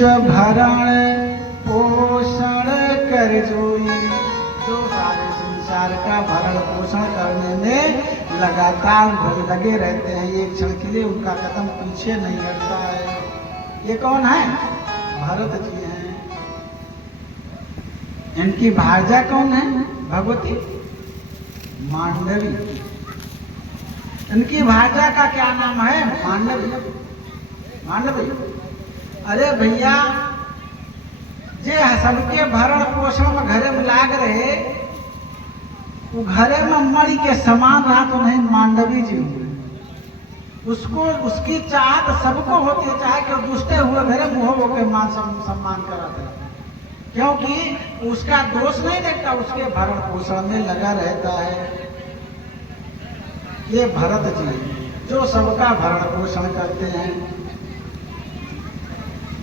विश्व भरण पोषण कर जोई, जो सारे संसार का भरण पोषण करने में लगातार लगे रहते हैं, एक क्षण के लिए उनका कदम पीछे नहीं हटता है। ये कौन है? भरत जी हैं। इनकी भार्या कौन है? भगवती मांडवी। इनकी भार्या का क्या नाम है? मांडवी। मांडवी। अरे भैया, जे सबके भरण पोषण में घरे में लाग रहे, वो घरे में मणि के समान रहा तो नहीं मांडवी जी हुए। उसको उसकी चाहत सबको होती है, चाहे कि दुष्टे हुए घरे मुँह होकर मान सम्मान कराते, क्योंकि उसका दोष नहीं देखता, उसके भरण पोषण में लगा रहता है। ये भरत जी जो सबका भरण पोषण करते हैं।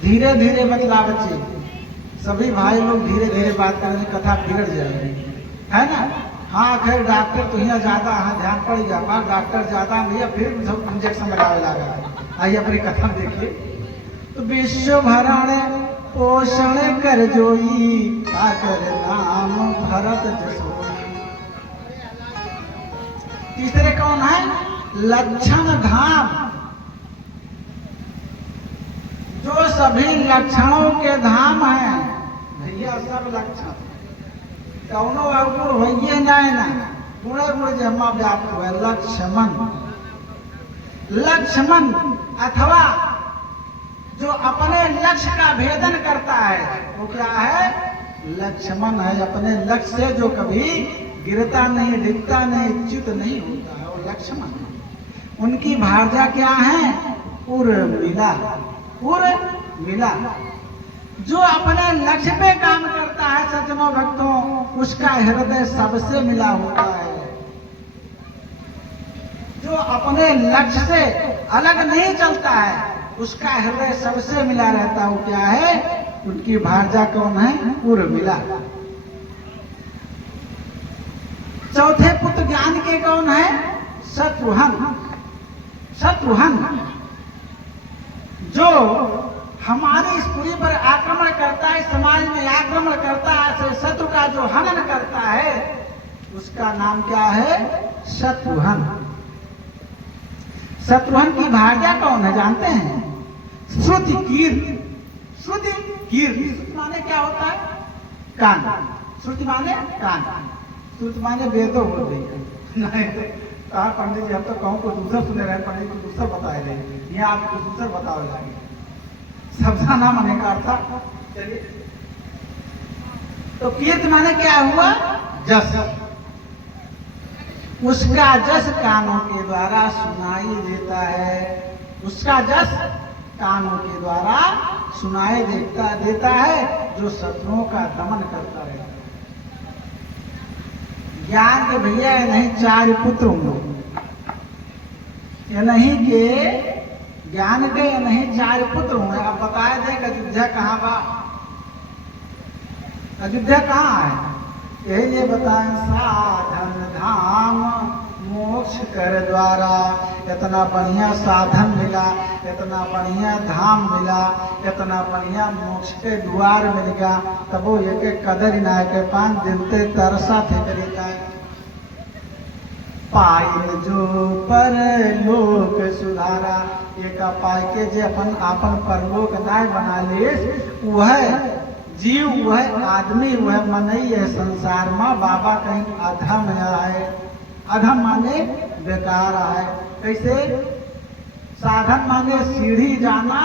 धीरे धीरे बतला बच्चे, सभी भाई लोग धीरे धीरे बात करेंगे, कथा बिगड़ जाएगी, है ना? हाँ खैर डॉक्टर तो यहाँ ज्यादा, हाँ ध्यान पड़ गया, बार डॉक्टर ज्यादा भैया फिर इंजेक्शन लगावे लगा। आइए अपनी कथा देखिए। तो विश्व भरण पोषण कर जोई, का कर नाम भरत जसोई। तीसरे कौन है? लक्षण धाम, जो सभी लक्षणों के धाम है। भैया सब लक्षण कौनो अवगुण होइए ना, गुणे गुण जमा व्याप्त हुए। लक्ष्मण, लक्ष्मण अथवा जो अपने लक्ष्य का भेदन करता है वो क्या है? लक्ष्मण है। अपने लक्ष्य से जो कभी गिरता नहीं, डिगता नहीं, च्युत नहीं होता है, वो लक्ष्मण। उनकी भार्या क्या है? उर्मिला। उर्मिला जो अपने लक्ष्य पे काम करता है सज्जनों भक्तों, उसका हृदय सबसे मिला होता है। जो अपने लक्ष्य से अलग नहीं चलता है, उसका हृदय सबसे मिला रहता है। वो क्या है? उनकी भार्या कौन है? उर्मिला। चौथे पुत्र ज्ञान के कौन है? शत्रुघ्न। शत्रुघ्न जो हमारी स्त्री पर आक्रमण करता है, समाज में आक्रमण करता है, शत्रु का जो हनन करता है, उसका नाम क्या है? शत्रुघ्न। शत्रुघ्न की भार्या कौन है जानते हैं? श्रुति कीर्ति। श्रुति कीर्ति। श्रुति माने क्या होता है? कान। श्रुति माने कान। श्रुति माने वेदों बोल रही नहीं तो कहा पंडित जी हम तो कहूँ को दूसरा सुने रहे, पंडित को दूसरा बताए रहे, यहाँ आपको दूसरा बताओ जाएंगे। सबका नाम अनेक अर्थ। चलिए, तो कीर्ति माने क्या हुआ? जस। उसका जस कानों के द्वारा सुनाई देता है। उसका जस कानों के द्वारा सुनाई देता है, जो शत्रुओं का दमन करता है। ज्ञान के भैया ये नहीं 4 पुत्र होंगे, ये नहीं के ज्ञान के ये नहीं 4 पुत्र होंगे। अब बताए दें अयोध्या कहाँ बा? अयोध्या कहाँ है? यही लिए बताएं, साधन धाम मोक्ष कर द्वारा। इतना बढ़िया साधन मिला, इतना बढ़िया धाम मिला, इतना बढ़िया मोक्ष के द्वार मिल गया, तब वो ये के कदर ही ना के 5 दिन ते तरसा थे करेगा। पाइन जो पर लोक सुधारा, एक पाई के जे अपन परलोक नाय बना ले, वह जीव, वह आदमी, वह मनई है संसार में बाबा कहीं अधम आए। अधम माने बेकार आए। कैसे? साधन माने सीढ़ी जाना,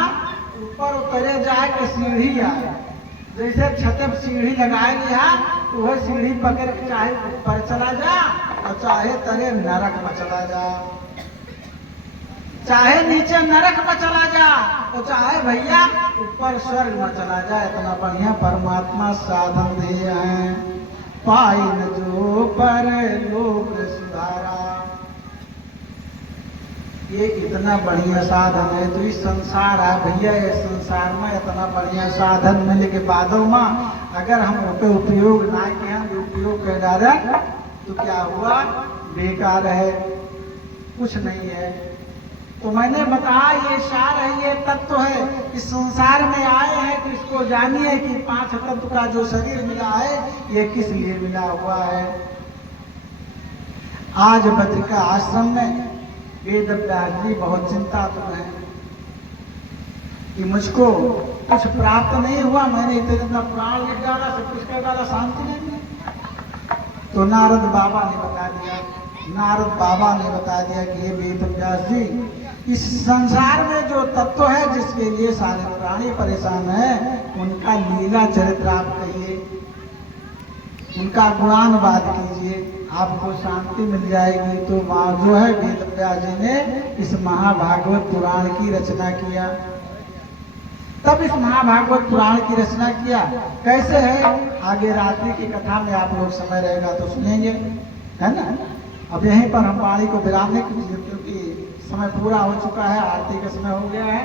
ऊपर उतरे जाए के सीढ़ी आए। जैसे छत पर सीढ़ी लगाए लिया तो वह सीढ़ी पकड़ के चाहे ऊपर चला जा और चाहे तरे नरक में चला जा, चाहे नीचे नरक में चला जा तो चाहे भैया ऊपर स्वर्ग में चला जा। इतना बढ़िया परमात्मा साधन दिए हैं। पाइन जो पर लोक सुधारा, ये इतना बढ़िया साधन है। तो इस संसार है भैया, इस संसार में इतना बढ़िया साधन मिले के बादों में अगर हम उसका उपयोग ना किया, उपयोग कर डाले तो क्या हुआ? बेकार है, कुछ नहीं है। तो मैंने बताया ये सार है, ये तत्व है। इस संसार में आए हैं तो इसको जानिए कि 5 तत्व का जो शरीर मिला है ये किस लिए मिला हुआ है। आज बद्रिका आश्रम में वेद व्यास जी बहुत चिंतातुर हैं कि मुझको कुछ प्राप्त नहीं हुआ, मैंने इतना प्राण लिख डाला, सब कुछ कर डाला, शांति नहीं मिली। तो नारद बाबा ने बता दिया, नारद बाबा ने बता दिया कि ये वेद व्यास जी, इस संसार में जो तत्व है जिसके लिए सारे प्राणी परेशान है, उनका लीला चरित्र आप कहिए, उनका गुणानुवाद कीजिए, आपको शांति मिल जाएगी। तो वहाँ जो है वेद व्यास जी ने इस महाभागवत पुराण की रचना किया। तब इस महाभागवत पुराण की रचना किया कैसे है, आगे रात्रि की कथा में आप लोग समय रहेगा तो सुनेंगे, है ना। अब यहीं पर हम वाणी को विराम नहीं कीजिए, क्योंकि समय पूरा हो चुका है, आरती का समय हो गया है।